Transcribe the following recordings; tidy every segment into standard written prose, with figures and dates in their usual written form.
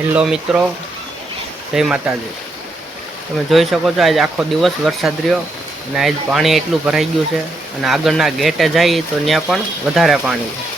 Hello મિત્રો, જય માતાજી। તમે જોઈ શકો છો આજ આખો દિવસ વરસાદ રહ્યો અને આજ પાણી એટલું ભરાઈ ગયું છે અને આગળના ગેટે જાય તો ત્યાં પણ વધારે પાણી છે।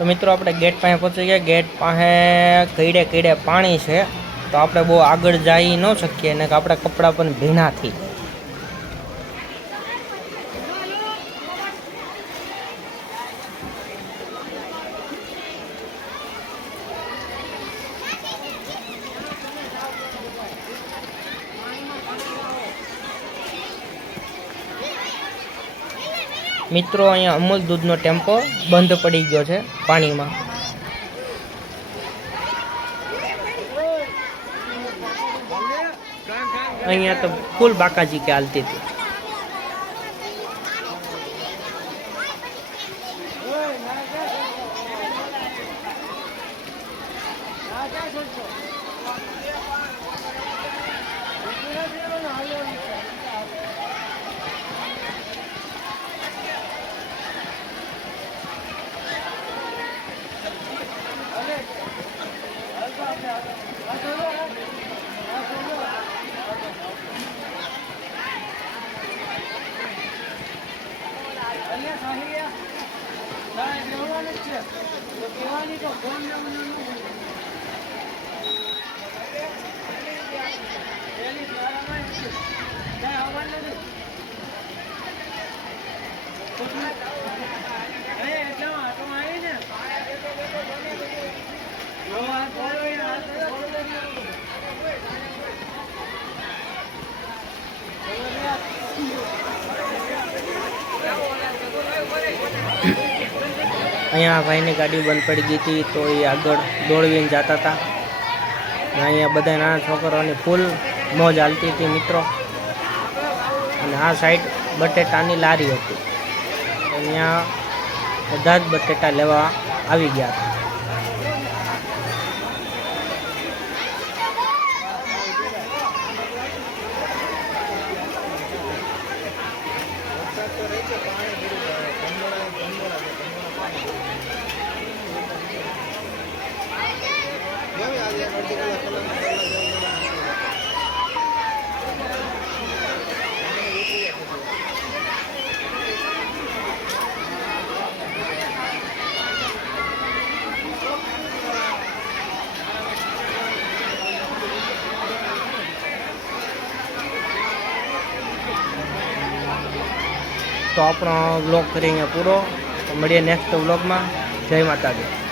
તો મિત્રો આપણે ગેટ પાસે પહોંચી ગયા। ગેટ પાસે કઈડે કઈડે પાણી છે તો આપણે બહુ આગળ જઈ ન શકીએ અને આપણા કપડાં પણ ભીના થઈ જાય। મિત્રો અહીંયા અમૂલ દૂધનો ટેમ્પો બંધ પડી ગયો છે પાણીમાં। અહીંયા તો ફૂલ બાકાજી કે હાલતી હતી। અહીંયા ભાઈની ગાડી બંધ પડી ગઈ હતી તો એ આગળ દોડવીને જતા હતા। અહીંયા બધા નાના છોકરાઓની ફૂલ મોજ હાલતી હતી મિત્રો। અને આ સાઈડ બટેટાની લારી હતી, અહીંયા બધા જ બટેટા લેવા આવી ગયા હતા। તો આપણો વ્લોગ કરી અહીંયા પૂરો। તો મળીએ નેક્સ્ટ વ્લોગમાં। જય માતાજી।